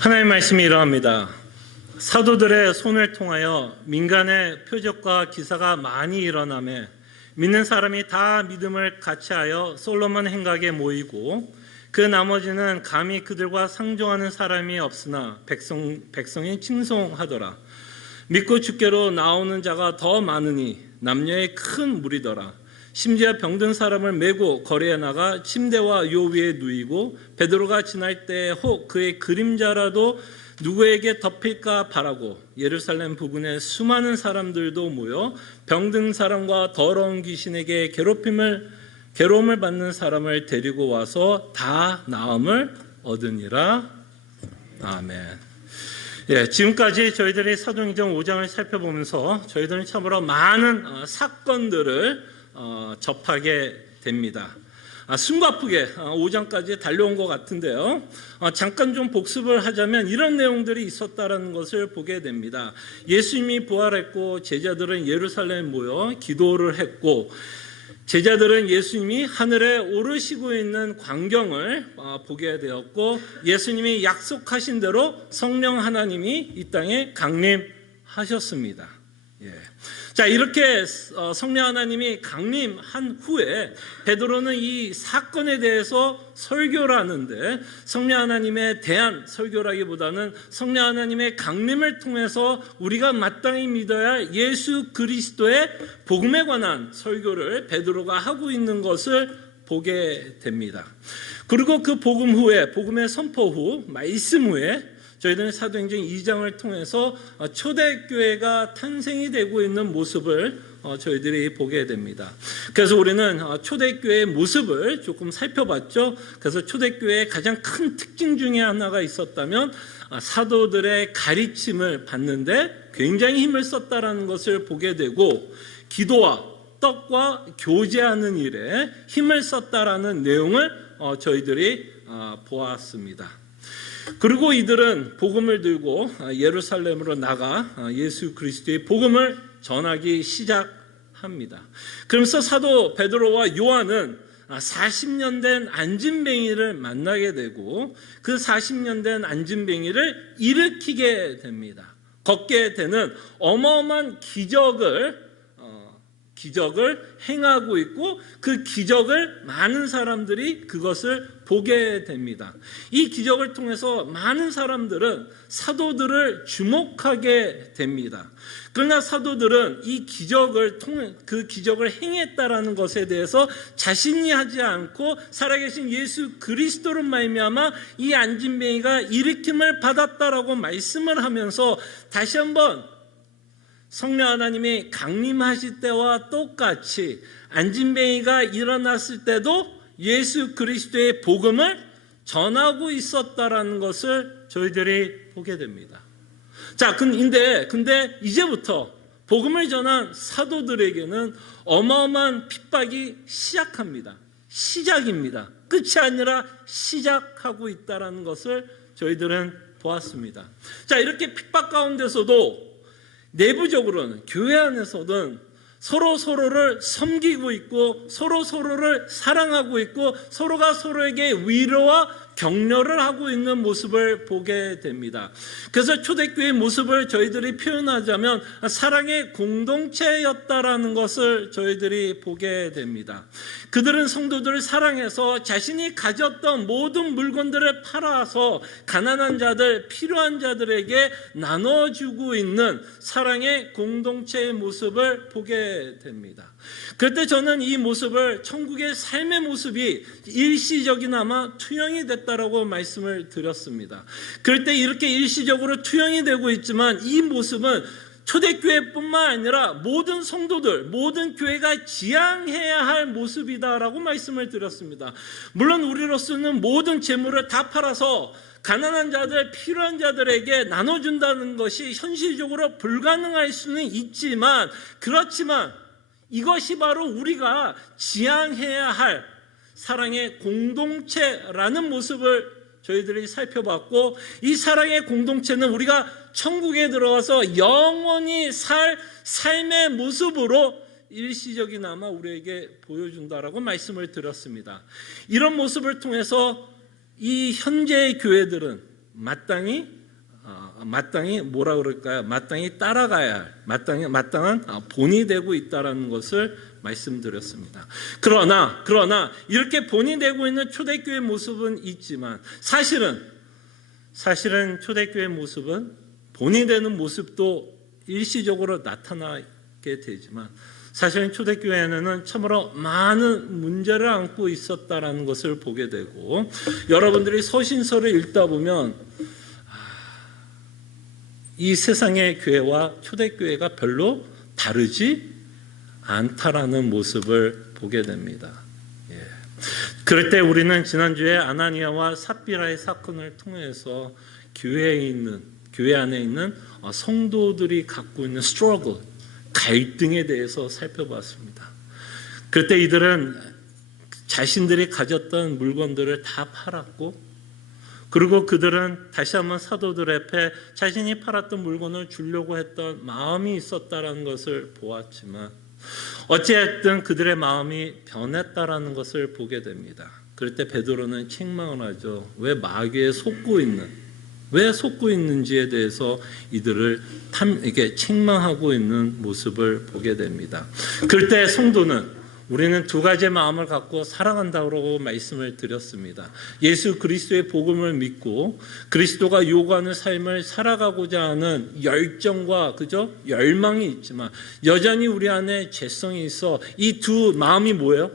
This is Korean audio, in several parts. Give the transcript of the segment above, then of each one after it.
하나님의 말씀이 이러합니다. 사도들의 손을 통하여 민간의 표적과 기사가 많이 일어나며 믿는 사람이 다 믿음을 같이하여 솔로몬 행각에 모이고 그 나머지는 감히 그들과 상종하는 사람이 없으나 백성이 칭송하더라. 믿고 주께로 나오는 자가 더 많으니 남녀의 큰 무리더라. 심지어 병든 사람을 메고 거리에 나가 침대와 요 위에 누이고 베드로가 지날 때 혹 그의 그림자라도 누구에게 덮일까 바라고 예루살렘 부근에 수많은 사람들도 모여 병든 사람과 더러운 귀신에게 괴로움을 받는 사람을 데리고 와서 다 나음을 얻으니라. 아멘. 지금까지 저희들이 사도행전 5장을 살펴보면서 저희들은 참으로 많은 사건들을 접하게 됩니다. 숨가쁘게 5장까지 달려온 것 같은데요. 잠깐 좀 복습을 하자면 이런 내용들이 있었다는 것을 보게 됩니다. 예수님이 부활했고 제자들은 예루살렘에 모여 기도를 했고 제자들은 예수님이 하늘에 오르시고 있는 광경을 보게 되었고 예수님이 약속하신 대로 성령 하나님이 이 땅에 강림하셨습니다. 자, 이렇게 성령 하나님이 강림한 후에 베드로는 이 사건에 대해서 설교를 하는데 성령 하나님에 대한 설교라기보다는 성령 하나님의 강림을 통해서 우리가 마땅히 믿어야 할 예수 그리스도의 복음에 관한 설교를 베드로가 하고 있는 것을 보게 됩니다. 그리고 그 복음 후에, 복음의 선포 후, 말씀 후에 저희들은 사도행전 2장을 통해서 초대교회가 탄생이 되고 있는 모습을 저희들이 보게 됩니다. 그래서 우리는 초대교회의 모습을 조금 살펴봤죠. 그래서 초대교회의 가장 큰 특징 중에 하나가 있었다면 사도들의 가르침을 받는데 굉장히 힘을 썼다라는 것을 보게 되고 기도와 떡과 교제하는 일에 힘을 썼다라는 내용을 저희들이 보았습니다. 그리고 이들은 복음을 들고 예루살렘으로 나가 예수 그리스도의 복음을 전하기 시작합니다. 그러면서 사도 베드로와 요한은 40년 된 안진뱅이를 만나게 되고 그 40년 된 안진뱅이를 일으키게 됩니다. 걷게 되는 어마어마한 기적을 행하고 있고 그 기적을 많은 사람들이 그것을 보게 됩니다. 이 기적을 통해서 많은 사람들은 사도들을 주목하게 됩니다. 그러나 사도들은 이 기적을 통해 그 기적을 행했다라는 것에 대해서 자신이 하지 않고 살아계신 예수 그리스도로 말미암아 이 안진뱅이가 일으킴을 받았다라고 말씀을 하면서 다시 한번 성령 하나님이 강림하실 때와 똑같이 안진뱅이가 일어났을 때도 예수 그리스도의 복음을 전하고 있었다라는 것을 저희들이 보게 됩니다. 자, 근데 이제부터 복음을 전한 사도들에게는 어마어마한 핍박이 시작입니다. 끝이 아니라 시작하고 있다라는 것을 저희들은 보았습니다. 자, 이렇게 핍박 가운데서도 내부적으로는 교회 안에서는 서로를 섬기고 있고 서로를 사랑하고 있고 서로가 서로에게 위로와 격려를 하고 있는 모습을 보게 됩니다. 그래서 초대교회의 모습을 저희들이 표현하자면 사랑의 공동체였다라는 것을 저희들이 보게 됩니다. 그들은 성도들을 사랑해서 자신이 가졌던 모든 물건들을 팔아서 가난한 자들, 필요한 자들에게 나눠주고 있는 사랑의 공동체의 모습을 보게 됩니다. 그때 저는 이 모습을 천국의 삶의 모습이 일시적이나마 투영이 됐다라고 말씀을 드렸습니다. 그럴 때 이렇게 일시적으로 투영이 되고 있지만 이 모습은 초대교회뿐만 아니라 모든 성도들, 모든 교회가 지향해야 할 모습이다라고 말씀을 드렸습니다. 물론 우리로서는 모든 재물을 다 팔아서 가난한 자들, 필요한 자들에게 나눠준다는 것이 현실적으로 불가능할 수는 있지만 그렇지만 이것이 바로 우리가 지향해야 할 사랑의 공동체라는 모습을 저희들이 살펴봤고 이 사랑의 공동체는 우리가 천국에 들어와서 영원히 살 삶의 모습으로 일시적이나마 우리에게 보여준다라고 말씀을 드렸습니다. 이런 모습을 통해서 이 현재의 교회들은 마땅히 뭐라 그럴까요? 마땅히 따라가야 할 마땅한 본이 되고 있다라는 것을 말씀드렸습니다. 그러나 이렇게 본이 되고 있는 초대교회 모습은 있지만 사실은 초대교회 모습은 본이 되는 모습도 일시적으로 나타나게 되지만 사실은 초대교회는 참으로 많은 문제를 안고 있었다라는 것을 보게 되고, 여러분들이 서신서를 읽다 보면 이 세상의 교회와 초대교회가 별로 다르지 않다라는 모습을 보게 됩니다. 그럴 때 우리는 지난주에 아나니아와 삽비라의 사건을 통해서 교회 안에 있는 성도들이 갖고 있는 struggle, 갈등에 대해서 살펴봤습니다. 그때 이들은 자신들이 가졌던 물건들을 다 팔았고, 그리고 그들은 다시 한번 사도들 앞에 자신이 팔았던 물건을 주려고 했던 마음이 있었다는 것을 보았지만 어찌됐든 그들의 마음이 변했다라는 것을 보게 됩니다. 그럴 때 베드로는 책망을 하죠. 왜 마귀에 속고 있는지에 대해서 이들을 이렇게 책망하고 있는 모습을 보게 됩니다. 그럴 때 성도는 우리는 두 가지의 마음을 갖고 살아간다고 말씀을 드렸습니다. 예수 그리스도의 복음을 믿고 그리스도가 요구하는 삶을 살아가고자 하는 열정과 열망이 있지만 여전히 우리 안에 죄성이 있어 이 두 마음이 뭐예요?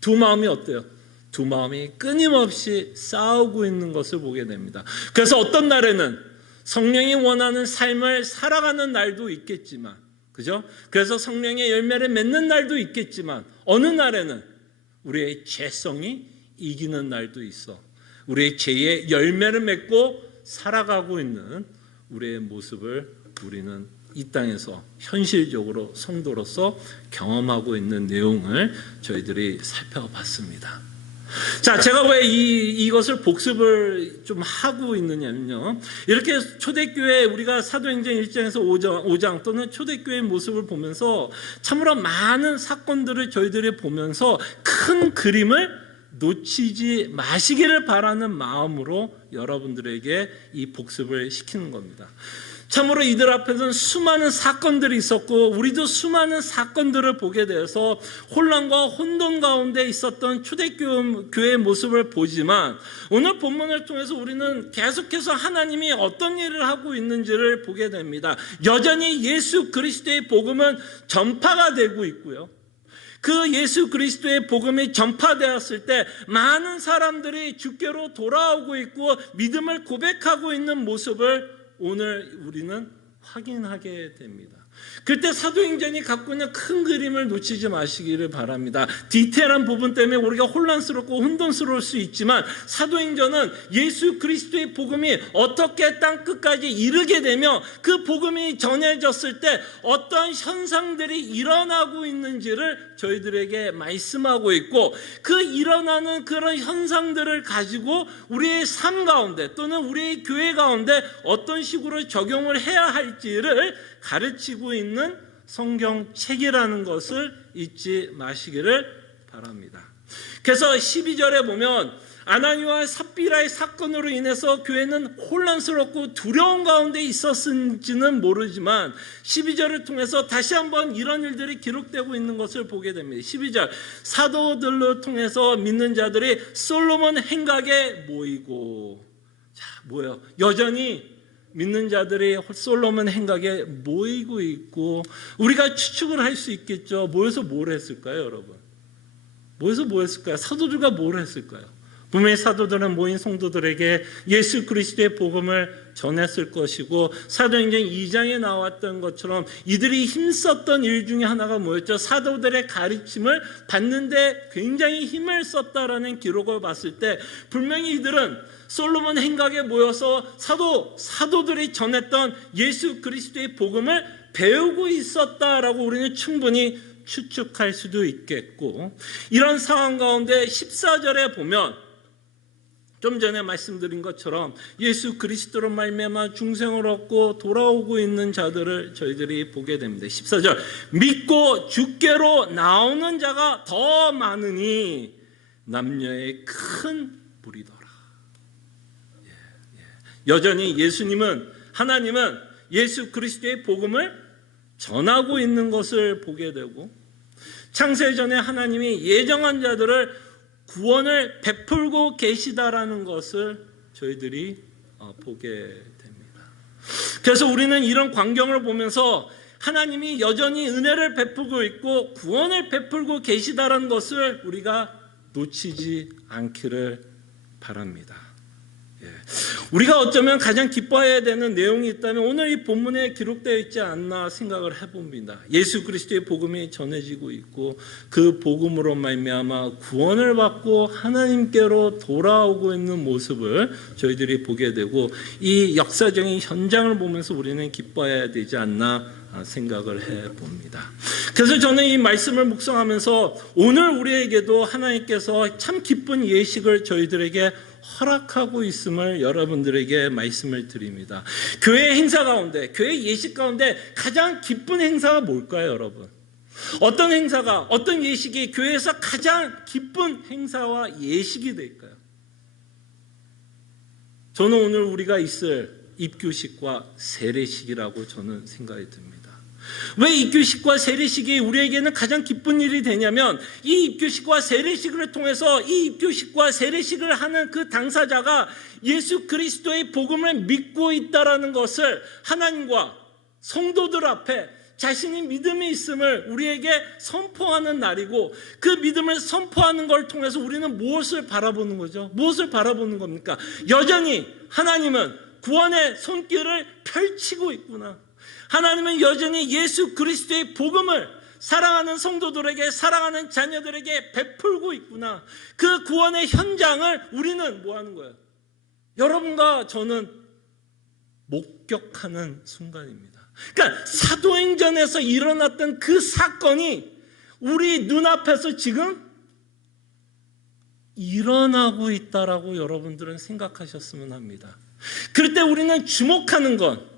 두 마음이 어때요? 두 마음이 끊임없이 싸우고 있는 것을 보게 됩니다. 그래서 어떤 날에는 성령이 원하는 삶을 살아가는 날도 있겠지만, 그죠? 그래서 성령의 열매를 맺는 날도 있겠지만 어느 날에는 우리의 죄성이 이기는 날도 있어 우리의 죄의 열매를 맺고 살아가고 있는 우리의 모습을 우리는 이 땅에서 현실적으로 성도로서 경험하고 있는 내용을 저희들이 살펴봤습니다. 자, 제가 왜 이것을 복습을 좀 하고 있느냐면요. 이렇게 초대교회 우리가 사도행전 1장에서 5장 또는 초대교회의 모습을 보면서 참으로 많은 사건들을 저희들이 보면서 큰 그림을 놓치지 마시기를 바라는 마음으로 여러분들에게 이 복습을 시키는 겁니다. 참으로 이들 앞에서는 수많은 사건들이 있었고 우리도 수많은 사건들을 보게 되어서 혼란과 혼돈 가운데 있었던 초대교회의 모습을 보지만 오늘 본문을 통해서 우리는 계속해서 하나님이 어떤 일을 하고 있는지를 보게 됩니다. 여전히 예수 그리스도의 복음은 전파가 되고 있고요. 그 예수 그리스도의 복음이 전파되었을 때 많은 사람들이 주께로 돌아오고 있고 믿음을 고백하고 있는 모습을 오늘 우리는 확인하게 됩니다. 그때 사도행전이 갖고 있는 큰 그림을 놓치지 마시기를 바랍니다. 디테일한 부분 때문에 우리가 혼란스럽고 혼돈스러울 수 있지만 사도행전은 예수 그리스도의 복음이 어떻게 땅끝까지 이르게 되며 그 복음이 전해졌을 때 어떤 현상들이 일어나고 있는지를 저희들에게 말씀하고 있고 그 일어나는 그런 현상들을 가지고 우리의 삶 가운데 또는 우리의 교회 가운데 어떤 식으로 적용을 해야 할지를 가르치고 있는 성경책이라는 것을 잊지 마시기를 바랍니다. 그래서 12절에 보면 아나니아와 삽비라의 사건으로 인해서 교회는 혼란스럽고 두려운 가운데 있었는지는 모르지만 12절을 통해서 다시 한번 이런 일들이 기록되고 있는 것을 보게 됩니다. 12절 사도들로 통해서 믿는 자들이 솔로몬 행각에 모이고, 자 뭐예요? 여전히 믿는 자들이 솔로몬 행각에 모이고 있고 우리가 추측을 할 수 있겠죠. 모여서 뭘 했을까요, 여러분? 모여서 뭐 했을까요? 사도들과 뭘 했을까요? 분명히 사도들은 모인 성도들에게 예수 그리스도의 복음을 전했을 것이고 사도행전 2장에 나왔던 것처럼 이들이 힘썼던 일 중에 하나가 뭐였죠? 사도들의 가르침을 받는데 굉장히 힘을 썼다라는 기록을 봤을 때 분명히 이들은 솔로몬 행각에 모여서 사도들이 전했던 예수 그리스도의 복음을 배우고 있었다라고 우리는 충분히 추측할 수도 있겠고, 이런 상황 가운데 14절에 보면 좀 전에 말씀드린 것처럼 예수 그리스도로 말미암아 중생을 얻고 돌아오고 있는 자들을 저희들이 보게 됩니다. 14절 믿고 주께로 나오는 자가 더 많으니 남녀의 큰 무리더라. 여전히 하나님은 예수 그리스도의 복음을 전하고 있는 것을 보게 되고, 창세전에 하나님이 예정한 자들을 구원을 베풀고 계시다라는 것을 저희들이 보게 됩니다. 그래서 우리는 이런 광경을 보면서 하나님이 여전히 은혜를 베풀고 있고 구원을 베풀고 계시다라는 것을 우리가 놓치지 않기를 바랍니다. 우리가 어쩌면 가장 기뻐해야 되는 내용이 있다면 오늘 이 본문에 기록되어 있지 않나 생각을 해봅니다. 예수 그리스도의 복음이 전해지고 있고 그 복음으로 말미암아 구원을 받고 하나님께로 돌아오고 있는 모습을 저희들이 보게 되고, 이 역사적인 현장을 보면서 우리는 기뻐해야 되지 않나 생각을 해봅니다. 그래서 저는 이 말씀을 묵상하면서 오늘 우리에게도 하나님께서 참 기쁜 예식을 저희들에게 허락하고 있음을 여러분들에게 말씀을 드립니다. 교회 행사 가운데, 교회 예식 가운데 가장 기쁜 행사가 뭘까요, 여러분? 어떤 행사가, 어떤 예식이 교회에서 가장 기쁜 행사와 예식이 될까요? 저는 오늘 우리가 있을 입교식과 세례식이라고 저는 생각이 듭니다. 왜 입교식과 세례식이 우리에게는 가장 기쁜 일이 되냐면, 이 입교식과 세례식을 통해서 이 입교식과 세례식을 하는 그 당사자가 예수 그리스도의 복음을 믿고 있다라는 것을 하나님과 성도들 앞에 자신이 믿음이 있음을 우리에게 선포하는 날이고, 그 믿음을 선포하는 걸 통해서 우리는 무엇을 바라보는 거죠? 무엇을 바라보는 겁니까? 여전히 하나님은 구원의 손길을 펼치고 있구나. 하나님은 여전히 예수 그리스도의 복음을 사랑하는 성도들에게, 사랑하는 자녀들에게 베풀고 있구나. 그 구원의 현장을 우리는 뭐 하는 거예요? 여러분과 저는 목격하는 순간입니다. 그러니까 사도행전에서 일어났던 그 사건이 우리 눈앞에서 지금 일어나고 있다라고 여러분들은 생각하셨으면 합니다. 그럴 때 우리는 주목하는 건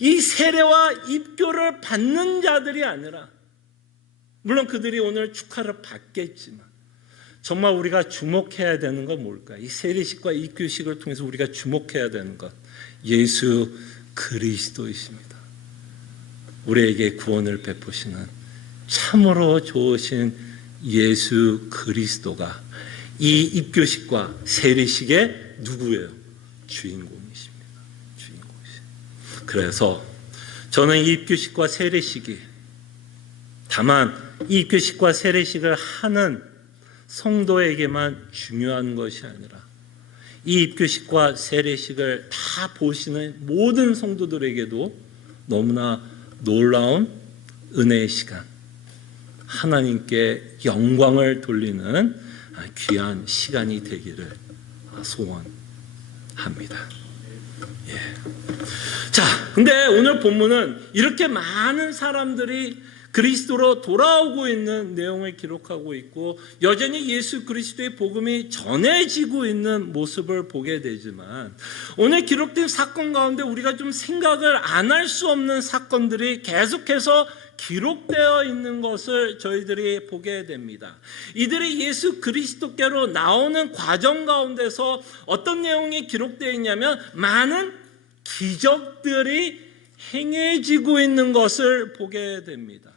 이 세례와 입교를 받는 자들이 아니라, 물론 그들이 오늘 축하를 받겠지만 정말 우리가 주목해야 되는 건 뭘까요? 이 세례식과 입교식을 통해서 우리가 주목해야 되는 것, 예수 그리스도이십니다. 우리에게 구원을 베푸시는 참으로 좋으신 예수 그리스도가 이 입교식과 세례식의 누구예요? 주인공이십니다. 그래서 저는 이 입교식과 세례식이 다만 이 입교식과 세례식을 하는 성도에게만 중요한 것이 아니라 이 입교식과 세례식을 다 보시는 모든 성도들에게도 너무나 놀라운 은혜의 시간, 하나님께 영광을 돌리는 귀한 시간이 되기를 소원합니다. 자, 근데 오늘 본문은 이렇게 많은 사람들이 그리스도로 돌아오고 있는 내용을 기록하고 있고, 여전히 예수 그리스도의 복음이 전해지고 있는 모습을 보게 되지만, 오늘 기록된 사건 가운데 우리가 좀 생각을 안 할 수 없는 사건들이 계속해서 기록되어 있는 것을 저희들이 보게 됩니다. 이들이 예수 그리스도께로 나오는 과정 가운데서 어떤 내용이 기록되어 있냐면, 많은 기적들이 행해지고 있는 것을 보게 됩니다.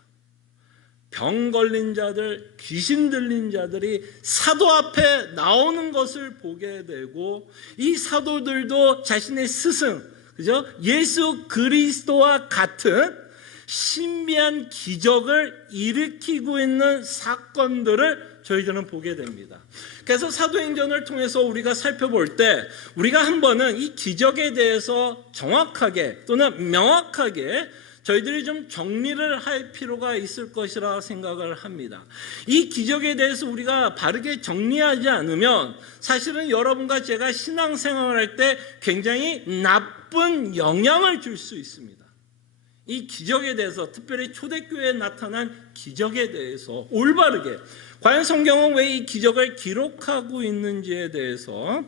병 걸린 자들, 귀신 들린 자들이 사도 앞에 나오는 것을 보게 되고, 이 사도들도 자신의 스승, 그죠? 예수 그리스도와 같은 신비한 기적을 일으키고 있는 사건들을 저희들은 보게 됩니다. 그래서 사도행전을 통해서 우리가 살펴볼 때 우리가 한 번은 이 기적에 대해서 정확하게 또는 명확하게 저희들이 좀 정리를 할 필요가 있을 것이라 생각을 합니다. 이 기적에 대해서 우리가 바르게 정리하지 않으면 사실은 여러분과 제가 신앙생활을 할 때 굉장히 나쁜 영향을 줄 수 있습니다. 이 기적에 대해서, 특별히 초대교회에 나타난 기적에 대해서 올바르게, 과연 성경은 왜 이 기적을 기록하고 있는지에 대해서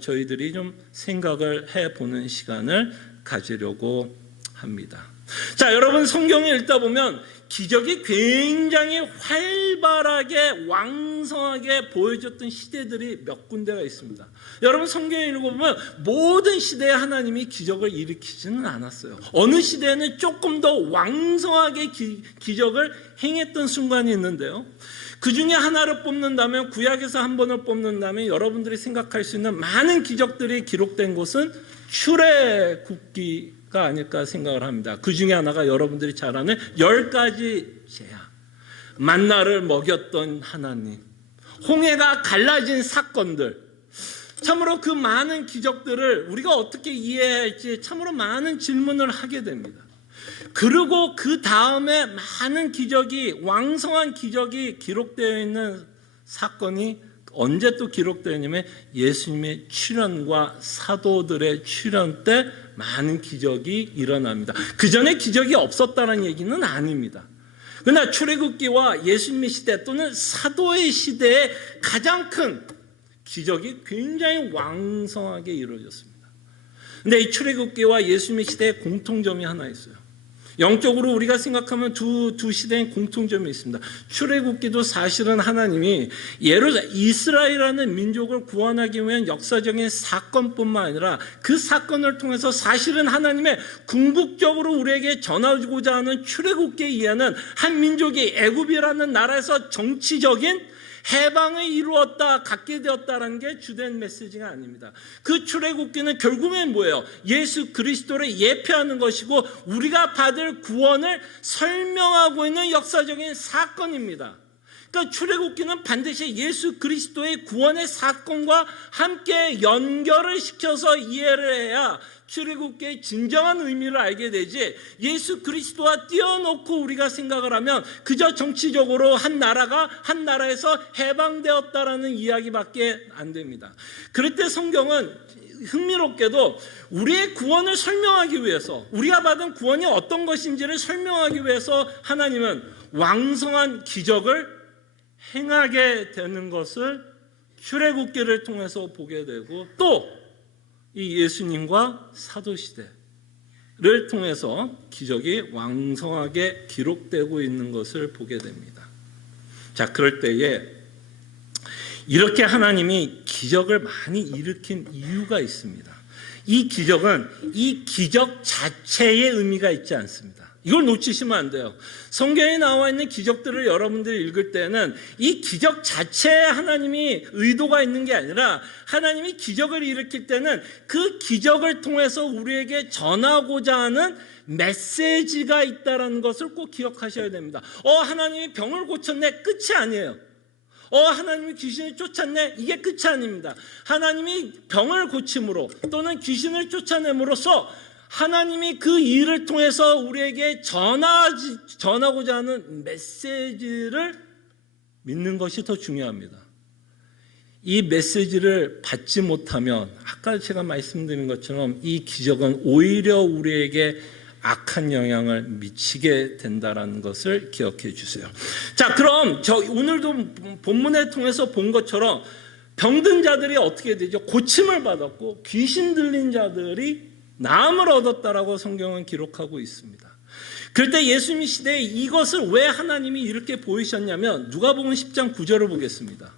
저희들이 좀 생각을 해보는 시간을 가지려고 합니다. 자, 여러분 성경을 읽다 보면 기적이 굉장히 활발하게 왕성하게 보여줬던 시대들이 몇 군데가 있습니다. 여러분 성경을 읽어보면 모든 시대에 하나님이 기적을 일으키지는 않았어요. 어느 시대에는 조금 더 왕성하게 기적을 행했던 순간이 있는데요. 그 중에 하나를 뽑는다면, 구약에서 한 번을 뽑는다면 여러분들이 생각할 수 있는 많은 기적들이 기록된 곳은 출애굽기가 아닐까 생각을 합니다. 그 중에 하나가 여러분들이 잘 아는 10가지 재앙, 만나를 먹였던 하나님, 홍해가 갈라진 사건들, 참으로 그 많은 기적들을 우리가 어떻게 이해해야 할지 참으로 많은 질문을 하게 됩니다. 그리고 그 다음에 많은 기적이, 왕성한 기적이 기록되어 있는 사건이 언제 또 기록되어 있냐면 예수님의 출현과 사도들의 출현 때 많은 기적이 일어납니다. 그 전에 기적이 없었다는 얘기는 아닙니다. 그러나 출애굽기와 예수님의 시대 또는 사도의 시대에 가장 큰 기적이 굉장히 왕성하게 이루어졌습니다. 근데 이 출애굽기와 예수님의 시대에 공통점이 하나 있어요. 영적으로 우리가 생각하면 두 시대에 공통점이 있습니다. 출애굽기도 사실은 하나님이 이스라엘이라는 민족을 구원하기 위한 역사적인 사건뿐만 아니라 그 사건을 통해서 사실은 하나님의 궁극적으로 우리에게 전하고자 하는 출애굽기에 의하는 한 민족이 애굽이라는 나라에서 정치적인 해방을 이루었다, 갖게 되었다는 게 주된 메시지가 아닙니다. 그 출애굽기는 결국엔 뭐예요? 예수 그리스도를 예표하는 것이고 우리가 받을 구원을 설명하고 있는 역사적인 사건입니다. 그러니까 출애굽기는 반드시 예수 그리스도의 구원의 사건과 함께 연결을 시켜서 이해를 해야 출애굽기의 진정한 의미를 알게 되지, 예수 그리스도와 띄워놓고 우리가 생각을 하면 그저 정치적으로 한 나라에서 해방되었다라는 이야기밖에 안 됩니다. 그럴 때 성경은 흥미롭게도 우리의 구원을 설명하기 위해서, 우리가 받은 구원이 어떤 것인지를 설명하기 위해서 하나님은 왕성한 기적을 행하게 되는 것을 출애굽기를 통해서 보게 되고, 또 이 예수님과 사도시대를 통해서 기적이 왕성하게 기록되고 있는 것을 보게 됩니다. 자, 그럴 때에 이렇게 하나님이 기적을 많이 일으킨 이유가 있습니다. 이 기적은 이 기적 자체의 의미가 있지 않습니다. 이걸 놓치시면 안 돼요. 성경에 나와 있는 기적들을 여러분들이 읽을 때는 이 기적 자체에 하나님이 의도가 있는 게 아니라 하나님이 기적을 일으킬 때는 그 기적을 통해서 우리에게 전하고자 하는 메시지가 있다는 것을 꼭 기억하셔야 됩니다. 하나님이 병을 고쳤네, 끝이 아니에요. 하나님이 귀신을 쫓았네, 이게 끝이 아닙니다. 하나님이 병을 고침으로 또는 귀신을 쫓아냄으로써 하나님이 그 일을 통해서 우리에게 전하고자 하는 메시지를 믿는 것이 더 중요합니다. 이 메시지를 받지 못하면 아까 제가 말씀드린 것처럼 이 기적은 오히려 우리에게 악한 영향을 미치게 된다는 것을 기억해 주세요. 자, 그럼 오늘도 본문을 통해서 본 것처럼 병든 자들이 어떻게 되죠? 고침을 받았고 귀신 들린 자들이 나음을 얻었다라고 성경은 기록하고 있습니다. 그럴 때 예수님 시대에 이것을 왜 하나님이 이렇게 보이셨냐면 누가복음 10장 9절을 보겠습니다.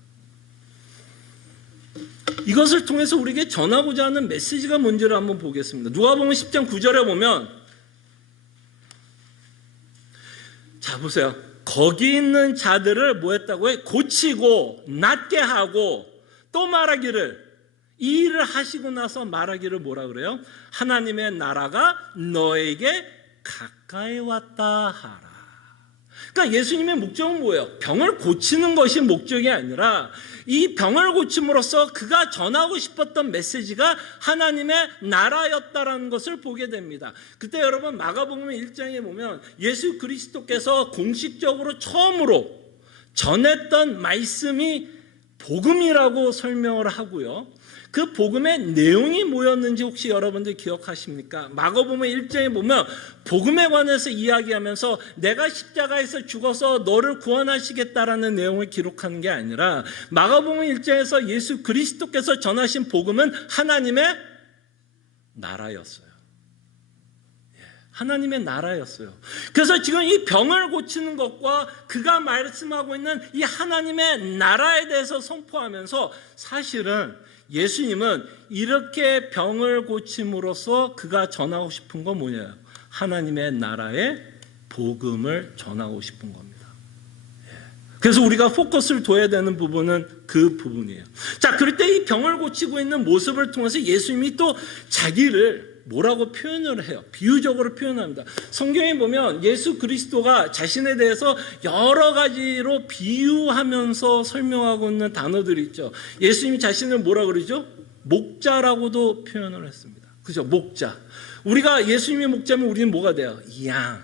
이것을 통해서 우리에게 전하고자 하는 메시지가 뭔지를 한번 보겠습니다. 누가복음 10장 9절에 보면, 자 보세요. 거기 있는 자들을 뭐 했다고 해? 고치고 낫게 하고 또 말하기를, 이 일을 하시고 나서 말하기를 뭐라 그래요? 하나님의 나라가 너에게 가까이 왔다 하라. 그러니까 예수님의 목적은 뭐예요? 병을 고치는 것이 목적이 아니라 이 병을 고침으로써 그가 전하고 싶었던 메시지가 하나님의 나라였다라는 것을 보게 됩니다. 그때 여러분 마가복음 1장에 보면 예수 그리스도께서 공식적으로 처음으로 전했던 말씀이 복음이라고 설명을 하고요. 그 복음의 내용이 뭐였는지 혹시 여러분들 기억하십니까? 마가복음 1장에 보면 복음에 관해서 이야기하면서 내가 십자가에서 죽어서 너를 구원하시겠다라는 내용을 기록하는 게 아니라 마가복음 1장에서 예수 그리스도께서 전하신 복음은 하나님의 나라였어요. 하나님의 나라였어요. 그래서 지금 이 병을 고치는 것과 그가 말씀하고 있는 이 하나님의 나라에 대해서 선포하면서 사실은 예수님은 이렇게 병을 고침으로써 그가 전하고 싶은 건 뭐냐요? 하나님의 나라의 복음을 전하고 싶은 겁니다. 그래서 우리가 포커스를 둬야 되는 부분은 그 부분이에요. 자, 그럴 때 이 병을 고치고 있는 모습을 통해서 예수님이 또 자기를 뭐라고 표현을 해요? 비유적으로 표현합니다. 성경에 보면 예수 그리스도가 자신에 대해서 여러 가지로 비유하면서 설명하고 있는 단어들이 있죠. 예수님이 자신을 뭐라 그러죠? 목자라고도 표현을 했습니다. 그죠? 목자. 우리가 예수님의 목자면 우리는 뭐가 돼요? 양.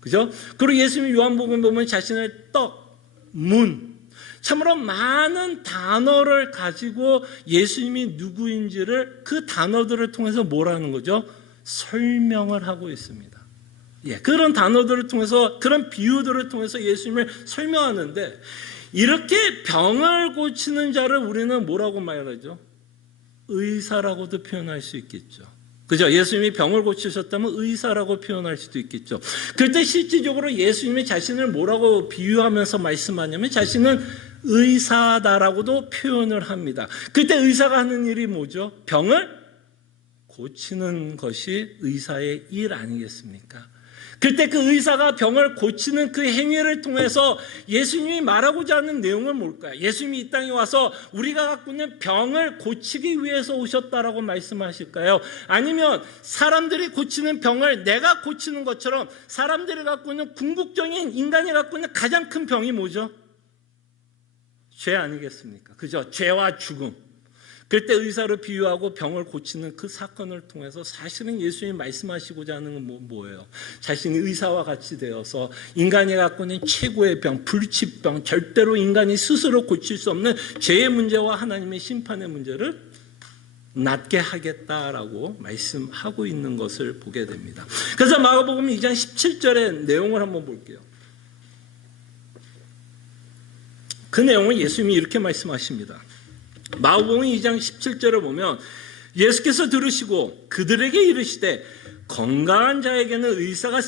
그죠? 그리고 예수님이 요한복음 보면 자신을 떡, 문, 참으로 많은 단어를 가지고 예수님이 누구인지를 그 단어들을 통해서 뭐라는 거죠? 설명을 하고 있습니다. 그런 단어들을 통해서, 그런 비유들을 통해서 예수님을 설명하는데, 이렇게 병을 고치는 자를 우리는 뭐라고 말하죠? 의사라고도 표현할 수 있겠죠. 그죠? 예수님이 병을 고치셨다면 의사라고 표현할 수도 있겠죠. 그때 실질적으로 예수님이 자신을 뭐라고 비유하면서 말씀하냐면 자신은 의사다라고도 표현을 합니다. 그때 의사가 하는 일이 뭐죠? 병을 고치는 것이 의사의 일 아니겠습니까? 그때 그 의사가 병을 고치는 그 행위를 통해서 예수님이 말하고자 하는 내용은 뭘까요? 예수님이 이 땅에 와서 우리가 갖고 있는 병을 고치기 위해서 오셨다라고 말씀하실까요? 아니면 사람들이 고치는 병을 내가 고치는 것처럼 사람들이 갖고 있는 궁극적인 인간이 갖고 있는 가장 큰 병이 뭐죠? 죄 아니겠습니까? 그죠? 죄와 죽음. 그때 의사를 비유하고 병을 고치는 그 사건을 통해서 사실은 예수님이 말씀하시고자 하는 건 뭐예요? 자신이 의사와 같이 되어서 인간이 갖고 있는 최고의 병, 불치병, 절대로 인간이 스스로 고칠 수 없는 죄의 문제와 하나님의 심판의 문제를 낫게 하겠다라고 말씀하고 있는 것을 보게 됩니다. 그래서 마가복음 2장 17절의 내용을 한번 볼게요. 그 내용은 예수님이 이렇게 말씀하십니다. 마가복음 2장 17절을 보면 예수께서 들으시고 그들에게 이르시되 건강한 자에게는 의사가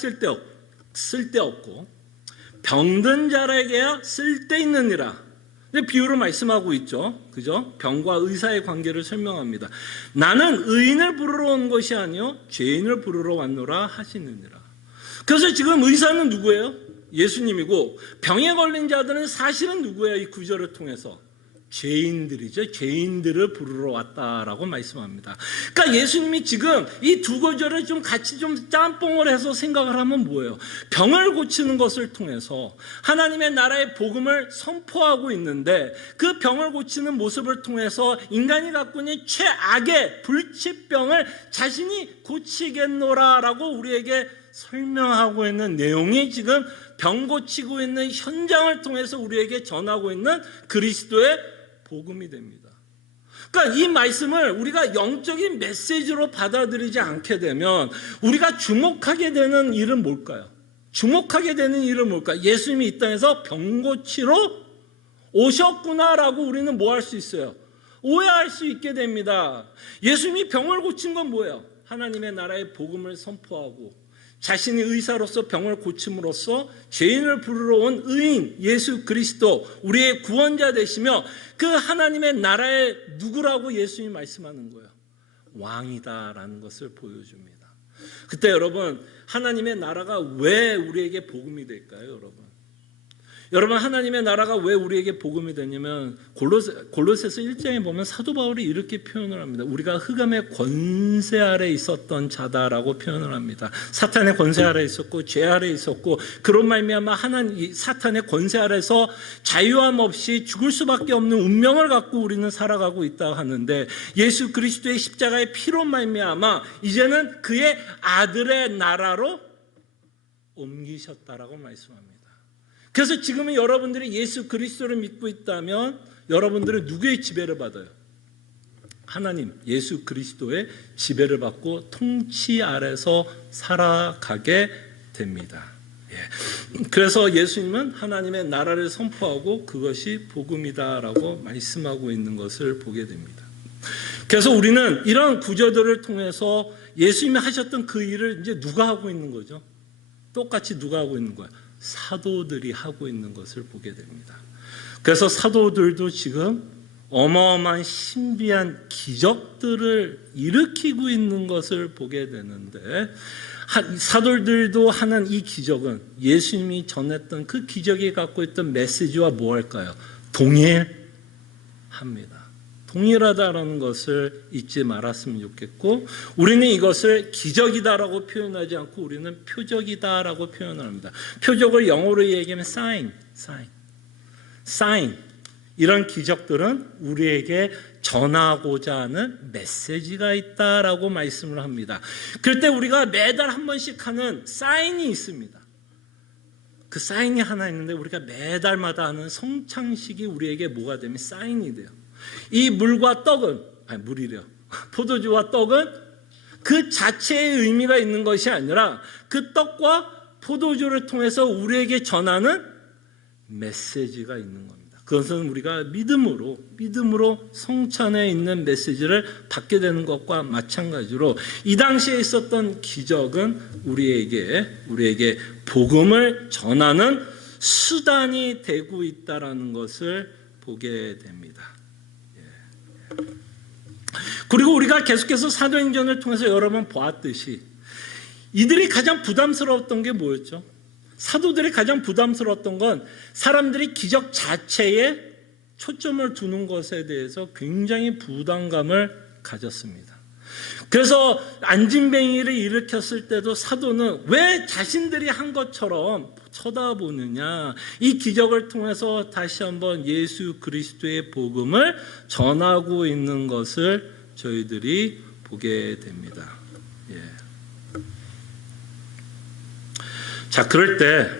쓸데없고 병든 자에게야 쓸데있느니라. 비유로 말씀하고 있죠. 그죠? 병과 의사의 관계를 설명합니다. 나는 의인을 부르러 온 것이 아니요 죄인을 부르러 왔노라 하시느니라. 그래서 지금 의사는 누구예요? 예수님이고 병에 걸린 자들은 사실은 누구예요? 이 구절을 통해서 죄인들이죠. 죄인들을 부르러 왔다라고 말씀합니다. 그러니까 예수님이 지금 이 두 구절을 좀 같이 좀 짬뽕을 해서 생각을 하면 뭐예요? 병을 고치는 것을 통해서 하나님의 나라의 복음을 선포하고 있는데 그 병을 고치는 모습을 통해서 인간이 갖고 있는 최악의 불치병을 자신이 고치겠노라라고 우리에게 설명하고 있는 내용이 지금 병 고치고 있는 현장을 통해서 우리에게 전하고 있는 그리스도의 복음이 됩니다. 그러니까 이 말씀을 우리가 영적인 메시지로 받아들이지 않게 되면 우리가 주목하게 되는 일은 뭘까요? 주목하게 되는 일은 뭘까요? 예수님이 이 땅에서 병 고치러 오셨구나라고 우리는 뭐 할 수 있어요? 오해할 수 있게 됩니다. 예수님이 병을 고친 건 뭐예요? 하나님의 나라의 복음을 선포하고 자신이 의사로서 병을 고침으로써 죄인을 부르러 온 의인 예수 그리스도 우리의 구원자 되시며 그 하나님의 나라의 누구라고 예수님이 말씀하는 거예요? 왕이다라는 것을 보여줍니다. 그때 여러분 하나님의 나라가 왜 우리에게 복음이 될까요? 여러분 하나님의 나라가 왜 우리에게 복음이 되냐면 골로새서 1장에 보면 사도 바울이 이렇게 표현을 합니다. 우리가 흑암의 권세 아래 있었던 자다라고 표현을 합니다. 사탄의 권세 아래 있었고 죄 아래 있었고 그런 말미암아 사탄의 권세 아래서 자유함 없이 죽을 수밖에 없는 운명을 갖고 우리는 살아가고 있다 하는데 예수 그리스도의 십자가의 피로 말미암아 이제는 그의 아들의 나라로 옮기셨다라고 말씀합니다. 그래서 지금은 여러분들이 예수 그리스도를 믿고 있다면 여러분들은 누구의 지배를 받아요? 하나님, 예수 그리스도의 지배를 받고 통치 아래서 살아가게 됩니다. 그래서 예수님은 하나님의 나라를 선포하고 그것이 복음이다라고 말씀하고 있는 것을 보게 됩니다. 그래서 우리는 이런 구절들을 통해서 예수님이 하셨던 그 일을 이제 누가 하고 있는 거죠? 똑같이 누가 하고 있는 거야? 사도들이 하고 있는 것을 보게 됩니다. 그래서 사도들도 지금 어마어마한 신비한 기적들을 일으키고 있는 것을 보게 되는데, 사도들도 하는 이 기적은 예수님이 전했던 그 기적이 갖고 있던 메시지와 뭐 할까요? 동일합니다. 동일하다라는 것을 잊지 말았으면 좋겠고, 우리는 이것을 기적이다라고 표현하지 않고 우리는 표적이다라고 표현을 합니다. 표적을 영어로 얘기하면 sign. 이런 기적들은 우리에게 전하고자 하는 메시지가 있다라고 말씀을 합니다. 그럴 때 우리가 매달 한 번씩 하는 사인이 있습니다. 그 사인이 하나 있는데 우리가 매달마다 하는 성찬식이 우리에게 뭐가 되면 사인이 돼요. 이 물과 떡은, 물이래요. 포도주와 떡은 그 자체의 의미가 있는 것이 아니라 그 떡과 포도주를 통해서 우리에게 전하는 메시지가 있는 겁니다. 그것은 우리가 믿음으로 성찬에 있는 메시지를 받게 되는 것과 마찬가지로 이 당시에 있었던 기적은 우리에게 복음을 전하는 수단이 되고 있다라는 것을 보게 됩니다. 그리고 우리가 계속해서 사도행전을 통해서 여러 번 보았듯이 이들이 가장 부담스러웠던 게 뭐였죠? 사도들이 가장 부담스러웠던 건 사람들이 기적 자체에 초점을 두는 것에 대해서 굉장히 부담감을 가졌습니다. 그래서 안진뱅이를 일으켰을 때도 사도는 왜 자신들이 한 것처럼 쳐다보느냐, 이 기적을 통해서 다시 한번 예수 그리스도의 복음을 전하고 있는 것을 저희들이 보게 됩니다. 자, 그럴 때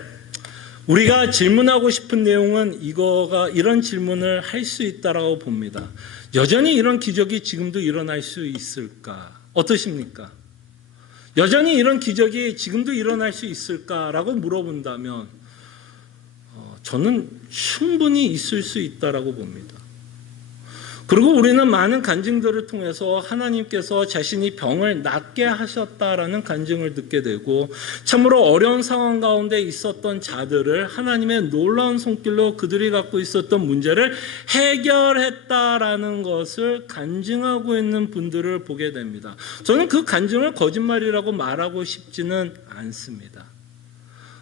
우리가 질문하고 싶은 내용은 이런 질문을 할 수 있다라고 봅니다. 여전히 이런 기적이 지금도 일어날 수 있을까? 어떠십니까? 여전히 이런 기적이 지금도 일어날 수 있을까라고 물어본다면 저는 충분히 있을 수 있다라고 봅니다. 그리고 우리는 많은 간증들을 통해서 하나님께서 자신이 병을 낫게 하셨다라는 간증을 듣게 되고, 참으로 어려운 상황 가운데 있었던 자들을 하나님의 놀라운 손길로 그들이 갖고 있었던 문제를 해결했다라는 것을 간증하고 있는 분들을 보게 됩니다. 저는 그 간증을 거짓말이라고 말하고 싶지는 않습니다.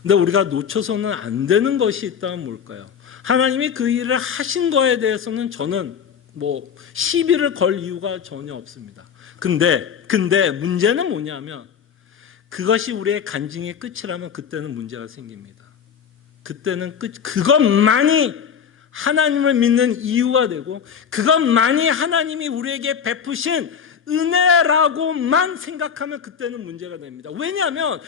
근데 우리가 놓쳐서는 안 되는 것이 있다면 뭘까요? 하나님이 그 일을 하신 거에 대해서는 저는 시비를 걸 이유가 전혀 없습니다. 근데 문제는 뭐냐면 그것이 우리의 간증의 끝이라면 그때는 문제가 생깁니다. 그때는 그것만이 하나님을 믿는 이유가 되고 그것만이 하나님이 우리에게 베푸신 은혜라고만 생각하면 그때는 문제가 됩니다. 왜냐하면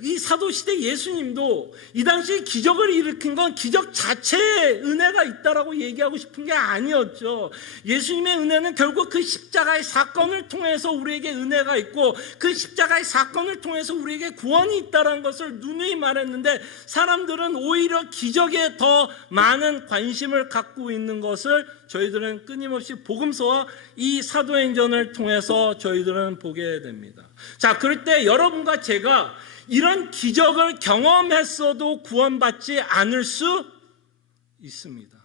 이 사도시대 예수님도 이 당시에 기적을 일으킨 건 기적 자체에 은혜가 있다라고 얘기하고 싶은 게 아니었죠. 예수님의 은혜는 결국 그 십자가의 사건을 통해서 우리에게 은혜가 있고 그 십자가의 사건을 통해서 우리에게 구원이 있다는 것을 누누이 말했는데, 사람들은 오히려 기적에 더 많은 관심을 갖고 있는 것을 저희들은 끊임없이 복음서와 이 사도행전을 통해서 저희들은 보게 됩니다. 자, 그럴 때 여러분과 제가 이런 기적을 경험했어도 구원받지 않을 수 있습니다.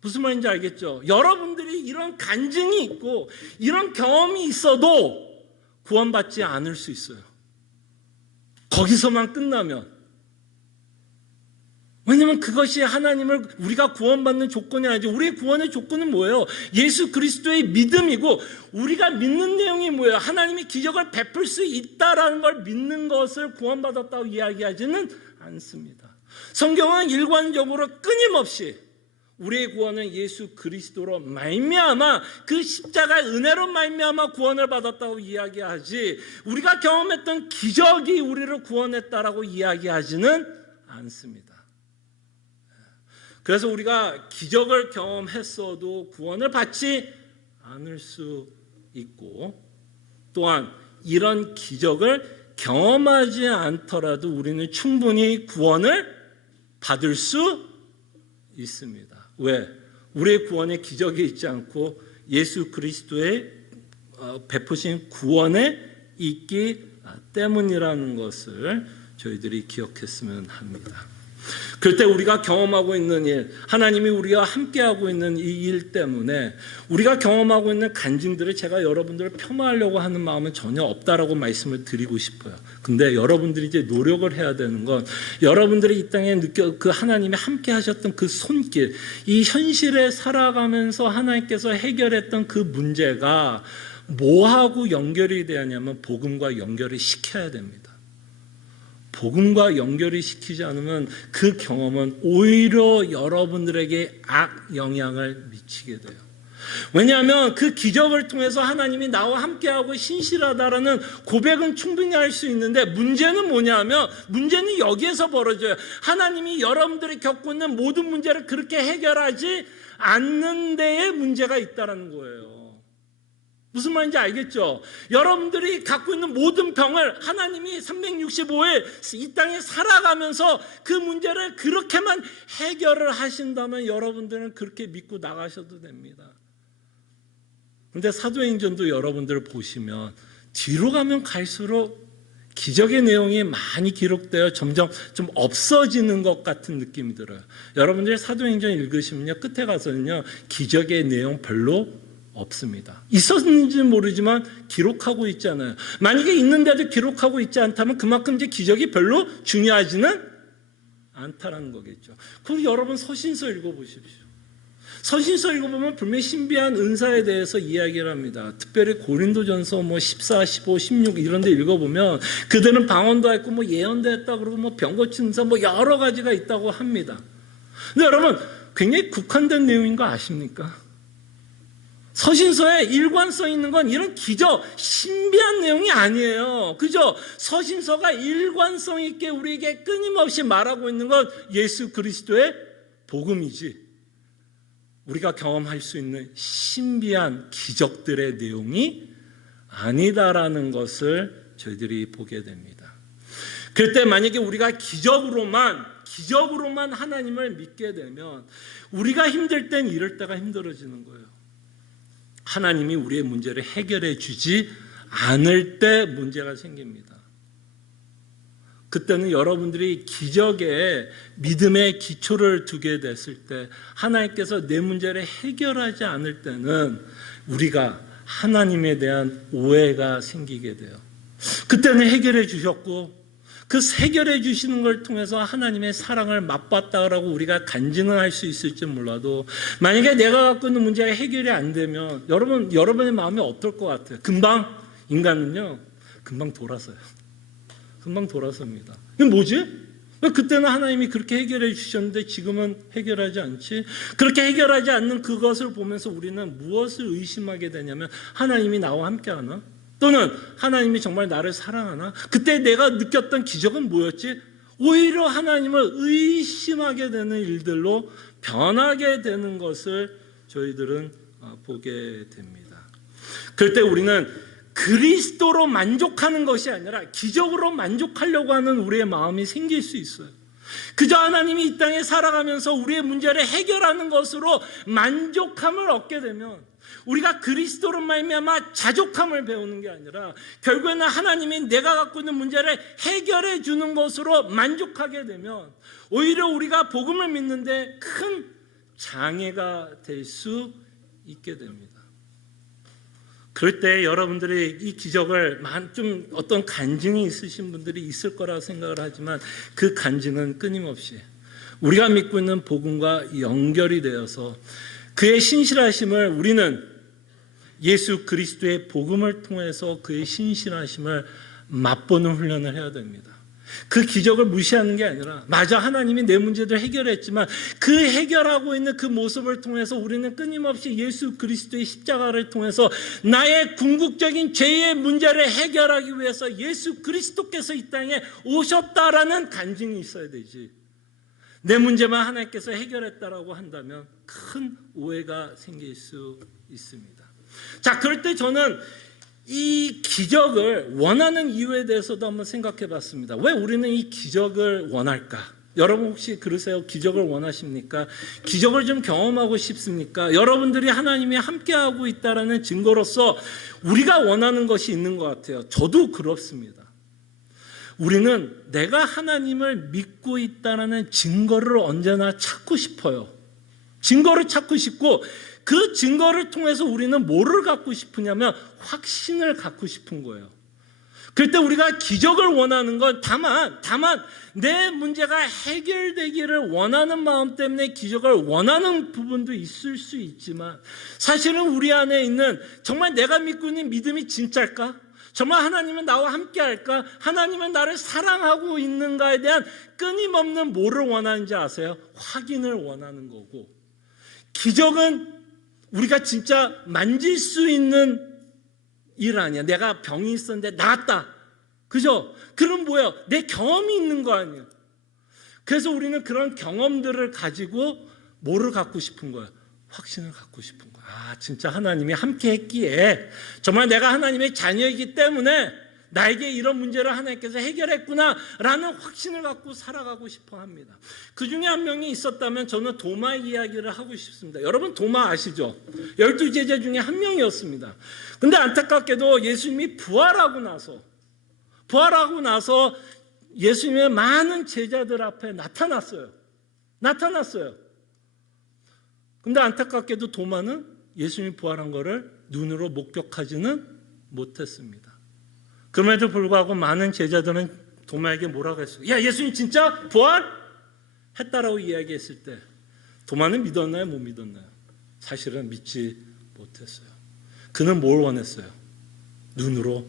무슨 말인지 알겠죠? 여러분들이 이런 간증이 있고 이런 경험이 있어도 구원받지 않을 수 있어요. 거기서만 끝나면. 왜냐하면 그것이 하나님을 우리가 구원받는 조건이 아니죠. 우리의 구원의 조건은 뭐예요? 예수 그리스도의 믿음이고, 우리가 믿는 내용이 뭐예요? 하나님이 기적을 베풀 수 있다라는 걸 믿는 것을 구원받았다고 이야기하지는 않습니다. 성경은 일관적으로 끊임없이 우리의 구원은 예수 그리스도로 말미암아, 그 십자가의 은혜로 말미암아 구원을 받았다고 이야기하지, 우리가 경험했던 기적이 우리를 구원했다라고 이야기하지는 않습니다. 그래서 우리가 기적을 경험했어도 구원을 받지 않을 수 있고, 또한 이런 기적을 경험하지 않더라도 우리는 충분히 구원을 받을 수 있습니다. 왜? 우리의 구원에 기적이 있지 않고 예수 그리스도의 베푸신 구원의 있기 때문이라는 것을 저희들이 기억했으면 합니다. 그럴 때 우리가 경험하고 있는 일, 하나님이 우리와 함께하고 있는 이 일 때문에 우리가 경험하고 있는 간증들을 제가 여러분들을 폄하하려고 하는 마음은 전혀 없다라고 말씀을 드리고 싶어요. 근데 여러분들이 이제 노력을 해야 되는 건 여러분들이 이 땅에 그 하나님이 함께 하셨던 그 손길, 이 현실에 살아가면서 하나님께서 해결했던 그 문제가 뭐하고 연결이 되냐면 복음과 연결을 시켜야 됩니다. 복음과 연결이 시키지 않으면 그 경험은 오히려 여러분들에게 악 영향을 미치게 돼요. 왜냐하면 그 기적을 통해서 하나님이 나와 함께하고 신실하다라는 고백은 충분히 할 수 있는데 문제는 뭐냐면 문제는 여기에서 벌어져요. 하나님이 여러분들이 겪고 있는 모든 문제를 그렇게 해결하지 않는 데에 문제가 있다는 거예요. 무슨 말인지 알겠죠? 여러분들이 갖고 있는 모든 병을 하나님이 365일 이 땅에 살아가면서 그 문제를 그렇게만 해결을 하신다면 여러분들은 그렇게 믿고 나가셔도 됩니다. 그런데 사도행전도 여러분들 보시면 뒤로 가면 갈수록 기적의 내용이 많이 기록되어 점점 좀 없어지는 것 같은 느낌이 들어요. 여러분들이 사도행전 읽으시면요, 끝에 가서는요 기적의 내용 별로 없습니다. 있었는지는 모르지만 기록하고 있지 않아요. 만약에 있는데도 기록하고 있지 않다면 그만큼 이제 기적이 별로 중요하지는 않다라는 거겠죠. 그럼 여러분 서신서 읽어보십시오. 서신서 읽어보면 분명히 신비한 은사에 대해서 이야기를 합니다. 특별히 고린도전서 14, 15, 16 이런 데 읽어보면 그들은 방언도 했고 예언도 했다 그러고 병 고치는 은사 여러 가지가 있다고 합니다. 근데 여러분 굉장히 국한된 내용인 거 아십니까? 서신서에 일관성 있는 건 이런 기적, 신비한 내용이 아니에요. 그죠? 서신서가 일관성 있게 우리에게 끊임없이 말하고 있는 건 예수 그리스도의 복음이지. 우리가 경험할 수 있는 신비한 기적들의 내용이 아니다라는 것을 저희들이 보게 됩니다. 그럴 때 만약에 우리가 기적으로만 하나님을 믿게 되면 우리가 힘들 땐 이럴 때가 힘들어지는 거예요. 하나님이 우리의 문제를 해결해 주지 않을 때 문제가 생깁니다. 그때는 여러분들이 기적에 믿음의 기초를 두게 됐을 때 하나님께서 내 문제를 해결하지 않을 때는 우리가 하나님에 대한 오해가 생기게 돼요. 그때는 해결해 주셨고 그 해결해 주시는 걸 통해서 하나님의 사랑을 맛봤다라고 우리가 간증을 할 수 있을지 몰라도 만약에 내가 갖고 있는 문제가 해결이 안 되면 여러분의 마음이 어떨 것 같아요? 인간은요 금방 돌아서요. 금방 돌아섭니다. 이게 뭐지? 왜 그때는 하나님이 그렇게 해결해 주셨는데 지금은 해결하지 않지? 그렇게 해결하지 않는 그것을 보면서 우리는 무엇을 의심하게 되냐면 하나님이 나와 함께하나? 또는 하나님이 정말 나를 사랑하나? 그때 내가 느꼈던 기적은 뭐였지? 오히려 하나님을 의심하게 되는 일들로 변하게 되는 것을 저희들은 보게 됩니다. 그럴 때 우리는 그리스도로 만족하는 것이 아니라 기적으로 만족하려고 하는 우리의 마음이 생길 수 있어요. 그저 하나님이 이 땅에 살아가면서 우리의 문제를 해결하는 것으로 만족함을 얻게 되면 우리가 그리스도로 말미암아 자족함을 배우는 게 아니라 결국에는 하나님이 내가 갖고 있는 문제를 해결해 주는 것으로 만족하게 되면 오히려 우리가 복음을 믿는데 큰 장애가 될 수 있게 됩니다. 그럴 때 여러분들이 이 기적을 좀 어떤 간증이 있으신 분들이 있을 거라고 생각을 하지만 그 간증은 끊임없이 우리가 믿고 있는 복음과 연결이 되어서 그의 신실하심을 우리는 예수 그리스도의 복음을 통해서 그의 신실하심을 맛보는 훈련을 해야 됩니다. 그 기적을 무시하는 게 아니라 맞아 하나님이 내 문제들 해결했지만 그 해결하고 있는 그 모습을 통해서 우리는 끊임없이 예수 그리스도의 십자가를 통해서 나의 궁극적인 죄의 문제를 해결하기 위해서 예수 그리스도께서 이 땅에 오셨다라는 간증이 있어야 되지. 내 문제만 하나님께서 해결했다라고 한다면 큰 오해가 생길 수 있습니다. 자, 그럴 때 저는 이 기적을 원하는 이유에 대해서도 한번 생각해 봤습니다. 왜 우리는 이 기적을 원할까? 여러분 혹시 그러세요? 기적을 원하십니까? 기적을 좀 경험하고 싶습니까? 여러분들이 하나님이 함께하고 있다는 증거로서 우리가 원하는 것이 있는 것 같아요. 저도 그렇습니다. 우리는 내가 하나님을 믿고 있다는 증거를 언제나 찾고 싶어요. 증거를 찾고 싶고 그 증거를 통해서 우리는 뭐를 갖고 싶으냐면 확신을 갖고 싶은 거예요. 그럴 때 우리가 기적을 원하는 건 다만 내 문제가 해결되기를 원하는 마음 때문에 기적을 원하는 부분도 있을 수 있지만 사실은 우리 안에 있는 정말 내가 믿고 있는 믿음이 진짜일까? 정말 하나님은 나와 함께 할까? 하나님은 나를 사랑하고 있는가에 대한 끊임없는 뭐를 원하는지 아세요? 확인을 원하는 거고 기적은 우리가 진짜 만질 수 있는 일 아니야. 내가 병이 있었는데 나았다. 그죠? 그럼 뭐예요? 내 경험이 있는 거 아니에요. 그래서 우리는 그런 경험들을 가지고 뭐를 갖고 싶은 거예요? 확신을 갖고 싶은 거예요. 아, 진짜 하나님이 함께 했기에 정말 내가 하나님의 자녀이기 때문에 나에게 이런 문제를 하나님께서 해결했구나 라는 확신을 갖고 살아가고 싶어 합니다. 그 중에 한 명이 있었다면 저는 도마 이야기를 하고 싶습니다. 여러분 도마 아시죠? 12제자 중에 한 명이었습니다. 근데 안타깝게도 예수님이 부활하고 나서 예수님의 많은 제자들 앞에 나타났어요. 근데 안타깝게도 도마는 예수님이 부활한 것을 눈으로 목격하지는 못했습니다. 그럼에도 불구하고 많은 제자들은 도마에게 뭐라고 했어요? 야, 예수님 진짜 부활했다라고 이야기했을 때 도마는 믿었나요? 못 믿었나요? 사실은 믿지 못했어요. 그는 뭘 원했어요? 눈으로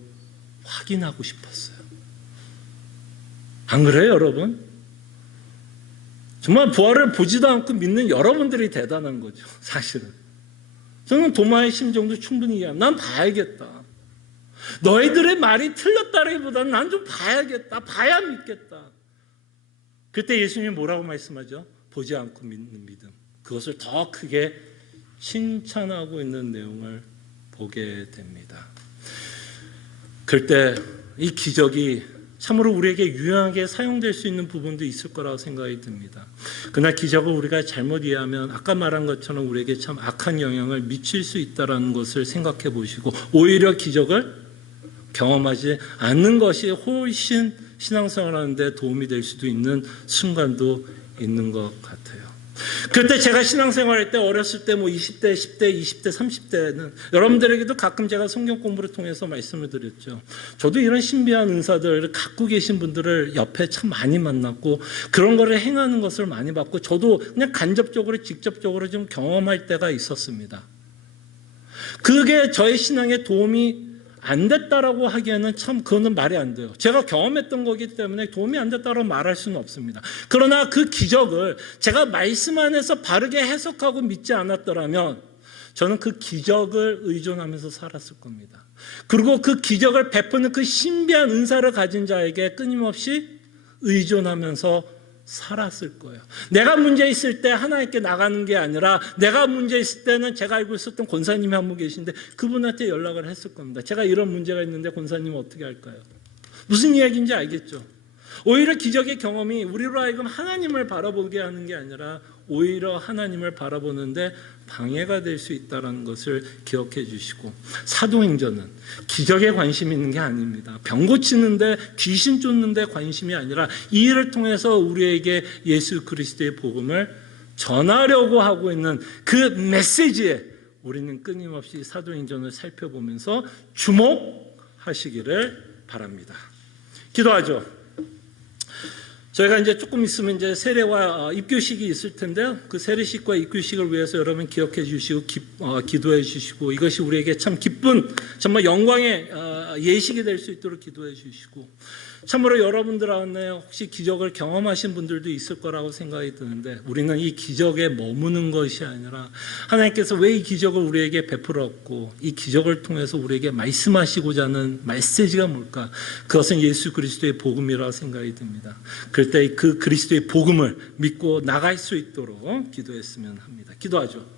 확인하고 싶었어요. 안 그래요, 여러분? 정말 부활을 보지도 않고 믿는 여러분들이 대단한 거죠, 사실은. 저는 도마의 심정도 충분히 이해합니다. 난 봐야겠다. 너희들의 말이 틀렸다기보다는 난 좀 봐야겠다. 봐야 믿겠다. 그때 예수님이 뭐라고 말씀하죠? 보지 않고 믿는 믿음. 그것을 더 크게 칭찬하고 있는 내용을 보게 됩니다. 그때 이 기적이 참으로 우리에게 유용하게 사용될 수 있는 부분도 있을 거라고 생각이 듭니다. 그러나 기적을 우리가 잘못 이해하면 아까 말한 것처럼 우리에게 참 악한 영향을 미칠 수 있다는 것을 생각해 보시고 오히려 기적을 경험하지 않는 것이 훨씬 신앙생활하는 데 도움이 될 수도 있는 순간도 있는 것 같아요. 그때 제가 신앙생활할 때 어렸을 때 20대, 10대, 20대, 30대는 여러분들에게도 가끔 제가 성경 공부를 통해서 말씀을 드렸죠. 저도 이런 신비한 은사들을 갖고 계신 분들을 옆에 참 많이 만났고 그런 거를 행하는 것을 많이 봤고 저도 그냥 간접적으로 직접적으로 좀 경험할 때가 있었습니다. 그게 저의 신앙에 도움이 안 됐다라고 하기에는 참 그거는 말이 안 돼요. 제가 경험했던 거기 때문에 도움이 안 됐다고 말할 수는 없습니다. 그러나 그 기적을 제가 말씀 안에서 바르게 해석하고 믿지 않았더라면 저는 그 기적을 의존하면서 살았을 겁니다. 그리고 그 기적을 베푸는 그 신비한 은사를 가진 자에게 끊임없이 의존하면서 살았을 거예요. 내가 문제 있을 때 하나님께 나가는 게 아니라 내가 문제 있을 때는 제가 알고 있었던 권사님이 한 분 계신데 그분한테 연락을 했을 겁니다. 제가 이런 문제가 있는데 권사님은 어떻게 할까요? 무슨 이야기인지 알겠죠? 오히려 기적의 경험이 우리로 하여금 하나님을 바라보게 하는 게 아니라 오히려 하나님을 바라보는데 방해가 될 수 있다는 것을 기억해 주시고 사도행전은 기적에 관심이 있는 게 아닙니다. 병 고치는데 귀신 쫓는데 관심이 아니라 이 일을 통해서 우리에게 예수 그리스도의 복음을 전하려고 하고 있는 그 메시지에 우리는 끊임없이 사도행전을 살펴보면서 주목하시기를 바랍니다. 기도하죠. 저희가 이제 조금 있으면 이제 세례와 입교식이 있을 텐데요. 그 세례식과 입교식을 위해서 여러분 기억해 주시고 기도해 주시고 이것이 우리에게 참 기쁜 정말 영광의 예식이 될 수 있도록 기도해 주시고 참으로 여러분들 안에 혹시 기적을 경험하신 분들도 있을 거라고 생각이 드는데 우리는 이 기적에 머무는 것이 아니라 하나님께서 왜 이 기적을 우리에게 베풀었고 이 기적을 통해서 우리에게 말씀하시고자 하는 메시지가 뭘까? 그것은 예수 그리스도의 복음이라고 생각이 듭니다. 그럴 때 그 그리스도의 복음을 믿고 나갈 수 있도록 기도했으면 합니다. 기도하죠.